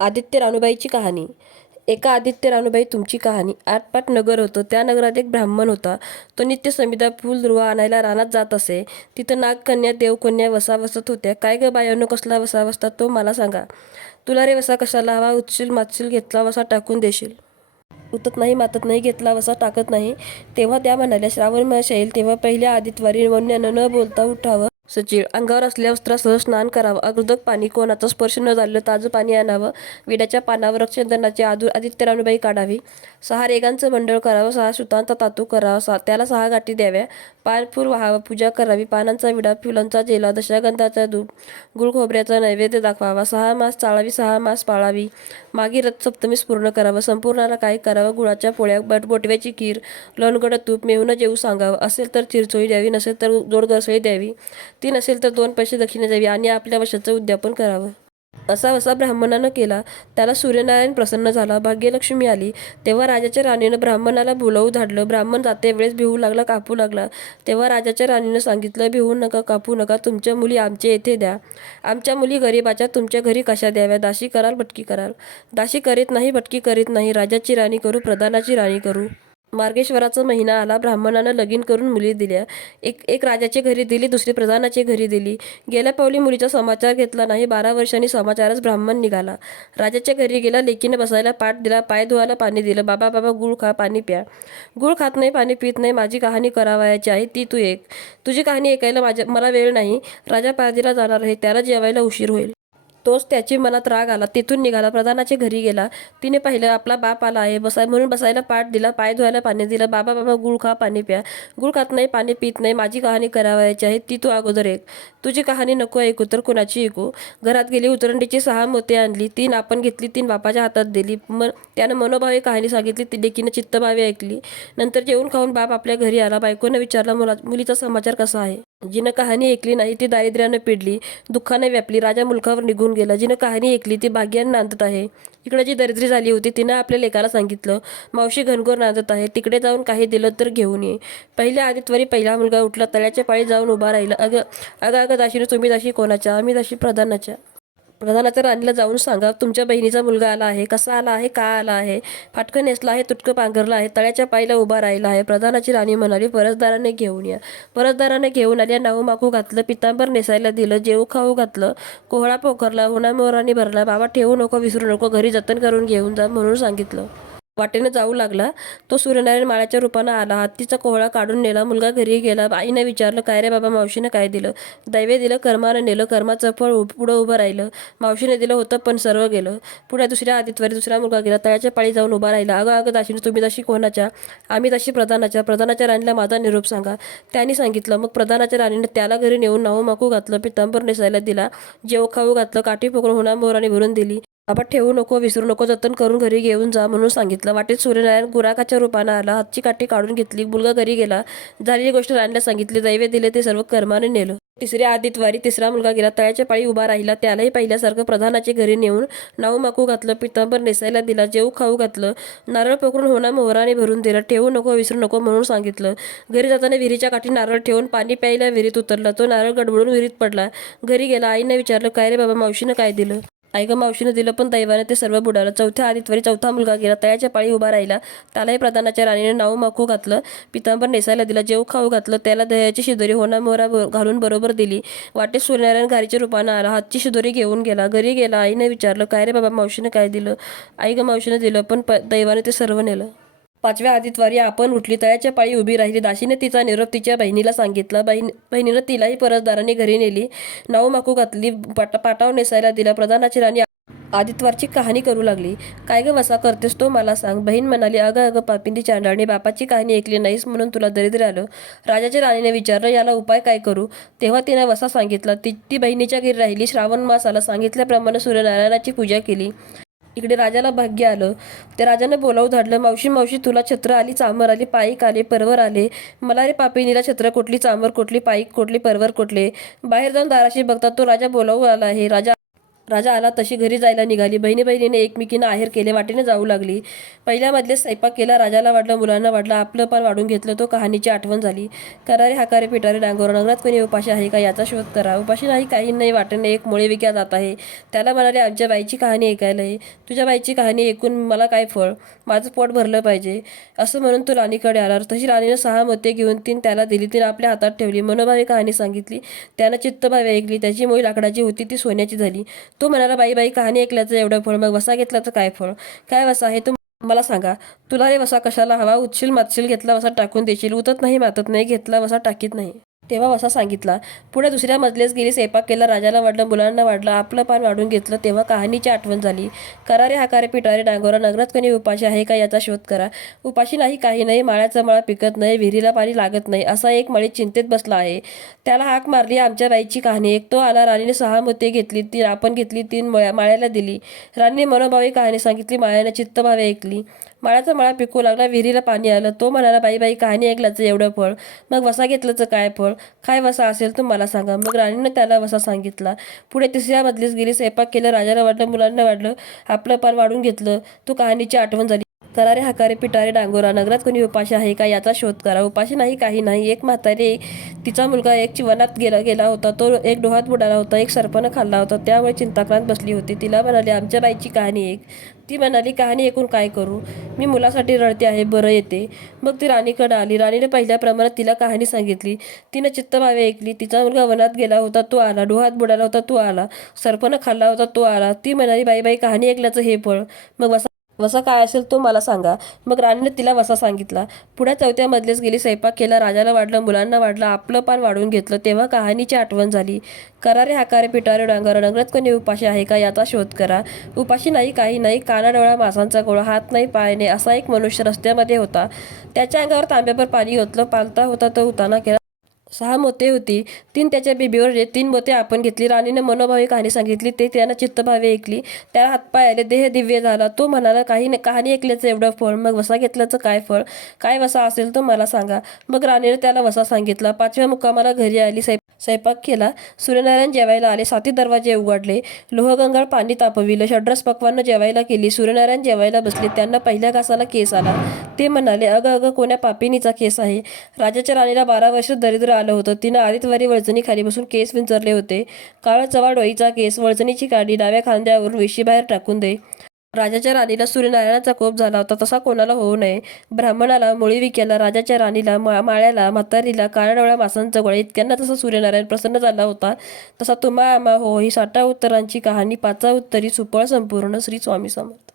आदित्य रानूबाईची कहाणी. एका आदित्य रानूबाई तुमची कहाणी. आटपाट नगर होतं. त्या नगरात एक ब्राह्मण होता. तो नित्य समिधा फूल दुर्वा आणायला रानात जात असे. तिथं नागकन्या देवकन्या वसा वसत होत्या. काय ग बायानो, कसला वसा वसतात तो मला सांगा. तुला रे वसा कशाला हवा? उठशील मातशील, घेतला वसा टाकून देशील. उतत नाही मातत नाही, घेतला वसा टाकत नाही. तेव्हा त्या म्हणाल्या, श्रावण मास येईल तेव्हा पहिल्या आदित्यवारी वन्यानं न बोलता उठावं. सचिळ अंगावर असल्या वस्त्रासह स्नान करावं. अगोदक पाणी, कोणाचा स्पर्श न झालेलं ताजं पाणी आणावं. विड्याच्या पानावर चंदनाची आदित्य रानूबाई काढावी. 6 रेगांचं मंडळ करावं. 6 सुतांचा तातू करावा. त्याला 6 गाठी द्याव्या. पानफूल व्हावं. पूजा करावी. पानांचा विडा, फुलांचा जेला, दशगंधाचा धूप, गुळ खोबऱ्याचा नैवेद्य दाखवावा. 6 मास चाळावी. 6 मास पाळावी. मागी रथ सप्तमीस पूर्ण करावं. संपूर्णाला काय करावं? गुळाच्या पोळ्या, बोटव्याची खीर, लोणगड तूप, मेहुणं जेवू सांगावं. असेल तर चिरचोळी द्यावी, नसेल तर जोडगरसळी द्यावी. ती नसेल तर 2 पैसे दक्षिणा द्यावी आणि आपल्या वशाचं उद्यापन करावं. असा वसा ब्राह्मणानं केला. त्याला सूर्यनारायण प्रसन्न झाला. भाग्यलक्ष्मी आली. तेव्हा राजाच्या राणीनं ब्राह्मणाला बोलावू धाडलं. ब्राह्मण जाते वेळेस भिवू लागला, कापू लागला. तेव्हा राजाच्या राणीनं सांगितलं, भिवू नका, कापू नका. तुमच्या मुली आमच्या येथे द्या. आमच्या मुली गरीबाच्या तुमच्या घरी कशा द्याव्या? दासी कराल, भटकी कराल. दासी करीत नाही, भटकी करीत नाही. राजाची राणी करू, प्रधानाची राणी करू. मार्गेश्वराचा महिना आला. ब्राह्मणानं लगीन करून मुली दिल्या. एक राजाच्या घरी दिली, दुसरी प्रधानाच्या घरी दिली. गेल्या पावली मुलीचा समाचार घेतला नाही. 12 वर्षांनी समाचारच ब्राह्मण निघाला. राजाच्या घरी गेला. लेकीनं बसायला पाट दिला, पाय धुवायला पाणी दिलं. बाबा बाबा, गुळ खा, पाणी प्या. गुळ खात नाही, पाणी पित नाही. माझी कहाणी करावयाची आहे, ती तू ऐक. तुझी कहाणी ऐकायला मला वेळ नाही. राजा पारधीला जाणार आहे, त्याला जेवायला उशीर होईल. तोच त्याची मनात राग आला. तिथून निघाला. प्रधानाच्या घरी गेला. तिने पाहिलं आपला बाप आला आहे. म्हणून बसायला पाट दिला, पाय धुवायला पाणी दिलं. बाबा बाबा, गुळ खा, पाणी प्या. गुळ खात नाही, पाणी पित नाही. माझी कहाणी करावयाची आहे, ती तू अगोदर ऐक. तुझी कहाणी नको ऐकू तर कुणाची ऐकू. घरात गेली. उतरंडीची 6 मोती आणली. 3 आपण घेतली, 3 बापाच्या हातात दिली. त्यानं मनोभावे कहाणी सांगितली. ती लेकीनं चित्तभावे ऐकली. नंतर जेवून खाऊन बाप आपल्या घरी आला. बायकोनं विचारला, मुलीचा समाचार कसा आहे? जिनं कहाणी ऐकली नाही ती दारिद्र्यानं पिडली, दुःखाने व्यापली. राजा मुलखावर निघून गेला. जिनं कहाणी ऐकली ती भाग्यानं नांदत आहे. इकडे जी दरिद्री झाली होती तिनं आपल्या लेकाला सांगितलं, मावशी घनघोर नांदत आहे, तिकडे जाऊन काही दिलं तर घेऊन ये. पहिल्या आदित्यवारी पहिला मुलगा उठला. तळ्याच्या पाळी जाऊन उभा राहिला. अगं अगं दाशीनं, तुम्ही दाशी कोणाच्या? आम्ही दाशी प्रधानाच्या. प्रधानाच्या राणीला जाऊन सांगा, तुमच्या बहिणीचा मुलगा आला आहे. कसा आला आहे? का आला आहे? फाटकं नेसला आहे, तुटकं पांघरला आहे, तळ्याच्या पायीला उभा राहिला आहे. प्रधानाची राणी म्हणाली, परसदाराने घेऊन या. परसदाराने घेऊन आल्या. नाऊ माकू घातलं, पितांबर नेसायला दिलं, जेवू खाऊ घातलं, कोहळा पोखरला, होणामोहरांनी भरला. बाबा ठेवू नको, विसरू नको, घरी जतन करून घेऊन जा म्हणून सांगितलं. वाटेनं जाऊ लागला. तो सूर्यनारायण माळ्याच्या रूपानं आला. हत्तीचा कोहळा काढून नेला. मुलगा घरी गेला. आईनं विचारलं, काय रे बाबा, मावशीनं काय दिलं? दैवे दिलं, कर्मानं नेलं. कर्माचं फळ पुढं उभं राहिलं. मावशीने दिलं होतं पण सर्व गेलं. पुढे दुसऱ्या आदित्यवारी दुसरा मुलगा गेला. तळ्याच्या पाळी जाऊन उभा राहिला. अगं अगं दाशीनं, तुम्ही दाशी कोणाच्या? आम्ही दाशी प्रधानाच्या. प्रधानाच्या राणीला माझा निरोप सांगा. त्यांनी सांगितलं. मग प्रधानाच्या राणीनं त्याला घरी नेऊन नाहू माकू घातलं, पितांबर नेसायला दिला, जेव खाऊ घातलं, काठी पकडून होणामोहरांनी भरून दिली. बाबा ठेवू नको, विसरू नको, जतन करून घरी घेऊन जा म्हणून सांगितलं. वाटेत सूर्यनारायण गुराखाच्या रूपानं आला. हातची काठी काढून घेतली. मुलगा घरी गेला. झालेली गोष्ट राणीला सांगितली. दैवे दिले ते सर्व कर्माने नेलं. तिसऱ्या आदित्यवारी तिसरा मुलगा गेला. तळ्याच्या पाळी उभा राहिला. त्यालाही पहिल्यासारखं प्रधानाच्या घरी नेऊन नाऊ माकू घातलं, पितांबर नेसायला दिला, जेवू खाऊ घातलं, नारळ पकडून होणा मोहराने भरून दिला. ठेवू नको, विसरू नको म्हणून सांगितलं. घरी जाताना विहिरीच्या काठी नारळ ठेवून पाणी प्यायला विहिरीत उतरला. तो नारळ गडबडून विहिरीत पडला. घरी गेला. आईनं विचारलं, काय रे बाबा, मावशीनं काय दिलं? आई गं, मावशीनं दिलं पण दैवाने ते सर्व बुडालं. चौथ्या आदित्यवारी चौथा मुलगा गेला. तळ्याच्या पाळी उभा राहिला. त्यालाही प्रधानाच्या राणीने नाऊ माकू घातलं, पितांबर नेसायला दिला, जेवू खाऊ घातलं, त्याला दह्याची शिदोरी होणा मोहरा घालून बरोबर दिली. वाटेत सूर्यनारायण घारीच्या रूपानं आला. हातची शिदोरी घेऊन गेला. घरी गेला. आईने विचारलं, काय रे बाबा, मावशीनं काय दिलं? आई गं, मावशीनं दिलं पण दैवाने ते सर्व नेलं. पाचव्या आदित्यवारी आपण उठली. तळ्याच्या पाळी उभी राहिली. दासीने तिचा निरोप तिच्या बहिणीला सांगितला. बहिणीनं तिलाही परसदाराने घरी नेली. नाऊ माकू घातली, पाटावर नेसायला दिला. प्रधानाची राणी आदित्यवारची कहाणी करू लागली. काय ग वसा करतेस तो मला सांग. बहीण म्हणाली, अगं अगं पापिंदी चांडाळणी, बापाची कहाणी ऐकली नाहीस म्हणून तुला दरिद्र आलं. राजाच्या राणीने विचारलं, याला उपाय काय करू? तेव्हा तिने वसा सांगितला. ती बहिणीच्या घरी राहिली. श्रावण मास आला. सांगितल्याप्रमाणे सूर्यनारायणाची पूजा केली. इकडे राजाला भाग्य आलं. त्या राजाने बोलावू धाडलं, मावशी मावशी, तुला छत्र आली, चामर आली, पाईक आले, परवर आले. मला रे पापिनीला छत्र कोटली, चामर कोटली, पाईक कोटली, परवर कोटले. बाहेर जाऊन दाराशी बघतात तो राजा बोलावू आला आहे. राजा राजा आला तशी घरी जायला निघाली. बहिणी बहिणीने एकमेकींना आहेर केले, वाटेने जाऊ लागली. पहिल्यामधले स्वयंपाक केला. राजाला वाटलं, मुलांना वाटलं, आपलं पान वाढून घेतलं. तो कहाणीची आठवण झाली. करारे हाकारे पिटारे डांगोरा, नगरात कोणी उपाशी आहे का याचा शोध करा. उपाशी नाही, काही नाही, वाटेने एक मुळे विक्या जात आहे. त्याला म्हणाले, आमच्या बाईची कहाणी ऐकायला ये. तुझ्या बाईची कहाणी ऐकून मला काय फळ, माझं पोट भरलं पाहिजे. असं म्हणून तो राणीकडे आला. तशी राणीनं 6 मोती घेऊन त्याला दिली. तिने आपल्या हातात ठेवली. मनोभावे कहाणी सांगितली. त्यानं चित्तभावे ऐकली. त्याची मोही लाकडाची होती, ती सोन्याची झाली. तो म्हणाला, बाई बाई, कहाणी ऐकल्याचं एवढं फळ, मग वसा घेतल्याचं काय फळ, काय वसा आहे तू मला सांगा. तुला रे वसा कशाला हवा? उठशील मातशील, घेतला वसा टाकून देशील. उतत नाही मातत नाही, घेतला वसा टाकीत नाही. तेव्हा वसा सांगितला. पुढे दुसऱ्या मजलेस गेली. स्वयंपाक केला. राजाला वाटलं, मुलांना वाटलं, आपलं पान वाढून घेतलं. तेव्हा कहाणीची आठवण झाली. करारे हाकारे पिटारे डांगोरा, नगरात कोणी उपाशी आहे का याचा शोध करा. उपाशी नाही, काही नाही, माळ्याचा मळा पिकत नाही, विहिरीला पाणी लागत नाही, असा एक माळी चिंतेत बसला आहे. त्याला हाक मारली, आमच्या बाईची कहाणी एक. तो आला. राणीने 6 मोती घेतली. 3 आपण घेतली, 3 माळ्याला दिली. राणीने मनोभावे कहाणी सांगितली. माळ्याने चित्तभावे ऐकली. माळ्याचा मळा पिकू लागला. विहिरीला पाणी आलं. तो म्हणाला, बाई बाई, कहाणी ऐकल्याचं एवढं फळ, मग वसा घेतल्याचं काय फळ, काय वसा असेल तर मला सांगा. मग राणीनं त्याला वसा सांगितला. पुढे तिसऱ्या मजलीस गेली. स्वयंपाक केलं. राजाला वाटलं, मुलांना वाटलं, आपलं पान वाढून घेतलं. तो कहाणीची आठवण झाली. करारे हाकारे पिटारे डांगोरा, नगरात कोणी उपाशी आहे का याचा शोध करा. उपाशी नाही, काही नाही, एक म्हातारी, तिचा मुलगा एक वनात गेला होता. तो एक डोहात बुडाला होता. एक सर्पानं खाल्ला होता. त्यामुळे चिंताक्रांत बसली होती. तिला म्हणाले, आमच्या बाईची कहाणी ऐक. ती म्हणाली, कहाणी ऐकून काय करू, मी मुलासाठी रडते आहे, बरं येते. मग ती राणीकडे आली. राणीने पहिल्याप्रमाणे तिला कहाणी सांगितली. तिनं चित्तभावे ऐकली. तिचा मुलगा वनात गेला होता, तो आला. डोहात बुडाला होता, तो आला. सर्पानं खाल्ला होता, तो आला. ती म्हणाली, बाई बाई, कहाणी ऐकल्याचं हे फळ, मग वसा वसा काय असेल तो मला सांगा. मग राणीने तिला वसा सांगितला. पुढे चौथ्या मजलेस गेली. स्वयंपाक केला. राजाला वाटलं, मुलांना वाटलं, आपलं पान वाढून घेतलं. तेव्हा कहाणीची आठवण झाली. करारे हाकारे पिटारे डांगोरा, नगरात कोणी उपाशी आहे का याचा शोध करा. उपाशी नाही, काही नाही, कानाडोळा मासांचा गोळा, हात नाही पाय नाही, असा एक मनुष्य रस्त्यामध्ये होता. त्याच्या अंगावर तांब्याभर पाणी ओतलं. पालता होता तो उताना केला. 6 मोते होती. 3 त्याच्या बिबीवर, 3 मोते आपण घेतली. राणीने मनोभावे कहाणी सांगितली. ते त्यानं चित्तभावे ऐकली. त्याला हातपाय आले. देह दिव्य झाला. तो म्हणाला, कहाणी ऐकल्याचं एवढं फळ, मग वसा घेतल्याचं काय फळ, काय वसा असेल तर मला सांगा. मग राणीने त्याला वसा सांगितला. 5व्या मुक्कामाला घरी आली. स्वयंपाक केला. सूर्यनारायण जेवायला आले. 7 दरवाजे उघडले. लोहगंगाळ पाणी तापविलं. षड्रस पक्वानं जेवायला केली. सूर्यनारायण जेवायला बसले. त्यांना पहिल्या घासाला केस आला. ते म्हणाले, अगं अगं, कोण्या पापिनीचा केस आहे. राजाच्या राणीला 12 वर्ष दरिद्र आलं होतं. तिनं आदितवारी वळचणी खाली बसून केस विंचरले होते. काळ चवा डोईचा केस, वळचणीची काडी, डाव्या खांद्यावरून वेशी बाहेर टाकून दे. राजाच्या राणीला सूर्यनारायणाचा कोप झाला होता. तसा कोणाला होऊ नये. ब्राह्मणाला, मुळी विक्याला, राजाच्या राणीला, माळ्याला, म्हातारीला, कानाडोळ्या मासांचा गोळा, इतक्यांना तसा सूर्यनारायण प्रसन्न झाला होता. तसा तुम्हा आम्हा हो, ही 60 उत्तरांची कहाणी 5 उत्तरी सुफळ संपूर्ण. श्री स्वामी समर्थ.